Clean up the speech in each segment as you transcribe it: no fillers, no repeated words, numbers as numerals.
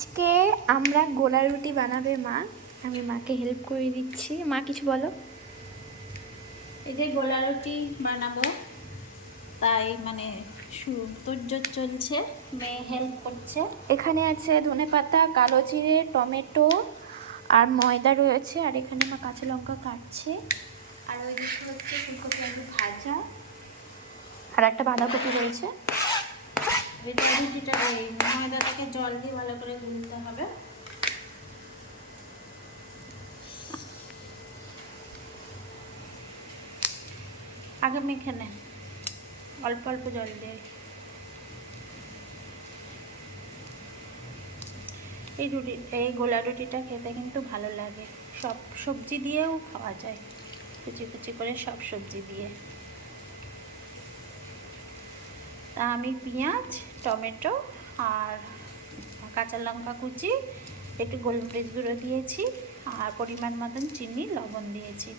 আজকে আমরা গোলা রুটি বানাবে মা। আমি মাকে হেল্প করে দিচ্ছি। মা কিছু বলো। এই যে গোলা রুটি বানাবো, তাই তোড়জোড় চলছে, মেয়ে হেল্প করছে। এখানে আছে ধনেপাতা, কালো জিরে, টমেটো আর ময়দা রয়েছে। আর এখানে মা কাঁচা লঙ্কা কাটছে। আর ওই দিকে হচ্ছে ফুলকপি আলু ভাজা আর একটা বাঁধাকপি রয়েছে। এটা রুটিটা এই ময়দাটাকে জল দিয়ে ভালো করে গুলতে হবে। আগে মেখে নে, অল্প অল্প জল দিয়ে। এই গোলা রুটিটা খেতে কিন্তু ভালো লাগে, সব সবজি দিয়েও খাওয়া যায়, কুচি কুচি করে সব সবজি দিয়ে। তা আমি পেঁয়াজ, টমেটো আর কাঁচা লঙ্কা কুচি, একটু গোলমরিচ গুঁড়ো দিয়েছি, আর পরিমাণ মতন চিনি, লবণ দিয়েছি,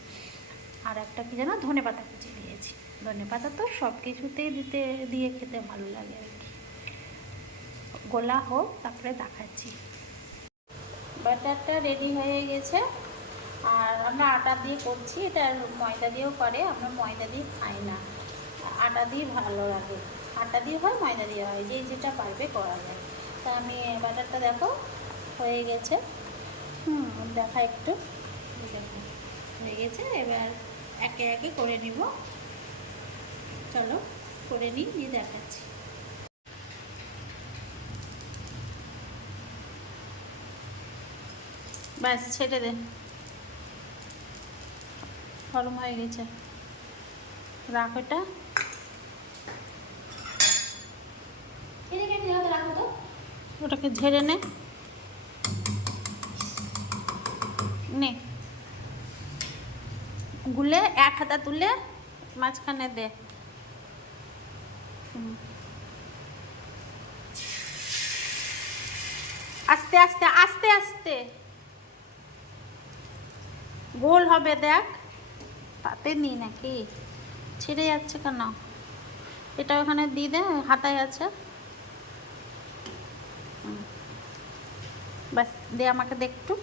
আর একটা কি যেন ধনেপাতা কুচি দিয়েছি। ধনেপাতা তো সব কিছুতেই দিয়ে খেতে ভালো লাগে আর কি। গোলা হোক, তারপরে দেখাচ্ছি। ব্যাটারটা রেডি হয়ে গেছে। আর আমরা আটা দিয়ে করছি, এটা ময়দা দিয়েও করে, আমরা ময়দা দিয়ে খাই না, আটা দিয়ে ভালো লাগে। আটা দিয়ে হয়, ময়দা দিয়ে হয়, যেটা পারবে করা যায়। তা আমি ব্যাটারটা দেখো হয়ে গেছে। দেখা একটু, দেখো হয়ে গেছে। এবার একে একে করে নিব। চলো করে নিই, দিয়ে দেখাচ্ছি। ব্যাস ছেড়ে দে, গরম হয়ে গেছে, রাখ ওটা। ওটাকে ঝেড়ে নে, গুলে এক হাতা তুলে মাঝখানে দে। আস্তে আস্তে আস্তে আস্তে গোল হবে, দেখ পাতে নি নাকি ছিঁড়ে যাচ্ছে কেন। এটা ওখানে দিয়ে দে, হাতায় আছে। বাস দে আমাকে দে একটু।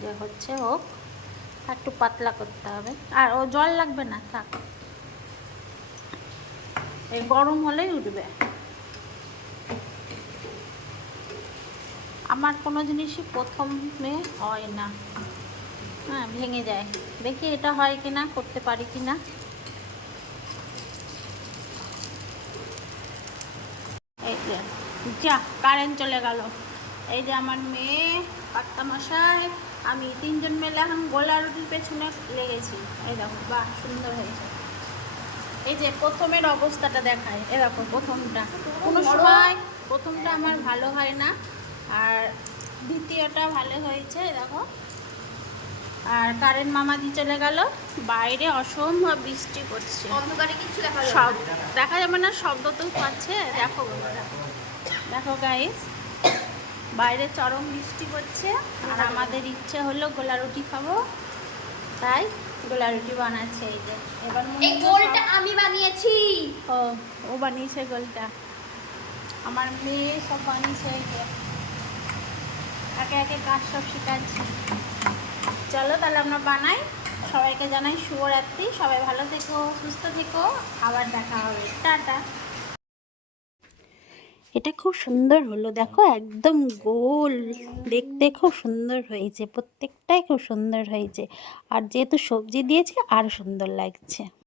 যে হচ্ছে হোক, একটু পাতলা করতে হবে, আর ও জল লাগবে না, থাক। এই গরম হলেই উঠবে। আমার কোনো জিনিসই প্রথমে হয় না, হ্যাঁ ভেঙে যায়। দেখি এটা হয় কিনা, করতে পারি কিনা। এই যে যা, কারেন্ট চলে গেল। এই যে আমার মেয়ে, কর্তা মশাই, আমি তিনজন মিলে এখন গোলা রুটির পেছনে লেগেছি। এই দেখো, বাহ সুন্দর হয়েছে। এই যে প্রথমের অবস্থাটা দেখায়, এ দেখো প্রথমটা, কোনো সময় প্রথমটা আমার ভালো হয় না, আর দ্বিতীয়টা ভালো হয়েছে দেখো। আর কারেন্ট মামাদি চলে গেল, বাইরে অসম্ভব বৃষ্টি পড়ছে, অন্ধকারে কিচ্ছু দেখা যাবে সব দেখা যাবে না, শব্দ তো পাচ্ছে। দেখো দেখো গাইস, বাইরে চরম বৃষ্টি পড়ছে, আর আমাদের ইচ্ছে হলো গোলা রুটি খাবো, তাই গোলা রুটি বানাচ্ছে। এই যে এবার এই গোলটা আমি বানিয়েছি। ও বানিয়েছে গোলটা, আমার মেয়ে সব বানিয়েছে। এই যে একে একে কাজ সব শেখাচ্ছি। চলো তাহলে আমরা বানাই। সবাইকে জানাই শুভরাত্রি, সবাই ভালো থেকো, সুস্থ থেকো, আবার দেখা হবে, টাটা। এটা খুব সুন্দর হলো, দেখো একদম গোল, দেখতে খুব সুন্দর হয়েছে, প্রত্যেকটাই খুব সুন্দর হয়েছে। আর যেহেতু সবজি দিয়েছে, আরও সুন্দর লাগছে।